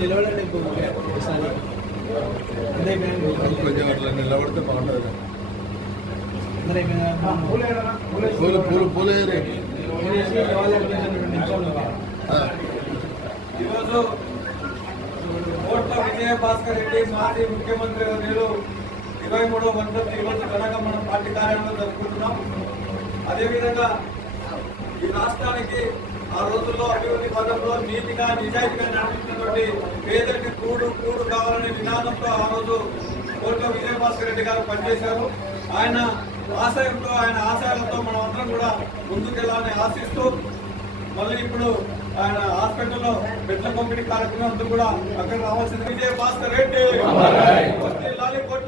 నిలబడండి కొంచెం అట్లా నిలబడితే బాగుంటుంది. పూలు పూలు పూలు ఈరోజు కోట్ల విజయభాస్కర్ రెడ్డి మాజీ ముఖ్యమంత్రి వర్యులు 23వ వర్ధంతి ఈరోజు ఘనంగా మనం పార్టీ కార్యాలయంలో జరుపుకుంటున్నాం. అదేవిధంగా ఈ రాష్ట్రానికి ఆ రోజుల్లో అభివృద్ధి పథంలో నీతిగా నిజాయితీగా నడిపించినటువంటి పేదరికి కూడు కావాలనే నినాదంతో ఆ రోజు కోట్ల విజయభాస్కర్ రెడ్డి గారు పనిచేశారు. ఆయన ఆశయంతో ఆయన ఆశయాలతో మనం అందరం కూడా ముందుకెళ్లాలని ఆశిస్తూ మళ్ళీ ఇప్పుడు ఆయన హాస్పిటల్లో బెడ్ల పంపిణీ కార్యక్రమం అంతా కూడా అక్కడ రావాల్సింది. విజయభాస్కర్ రెడ్డి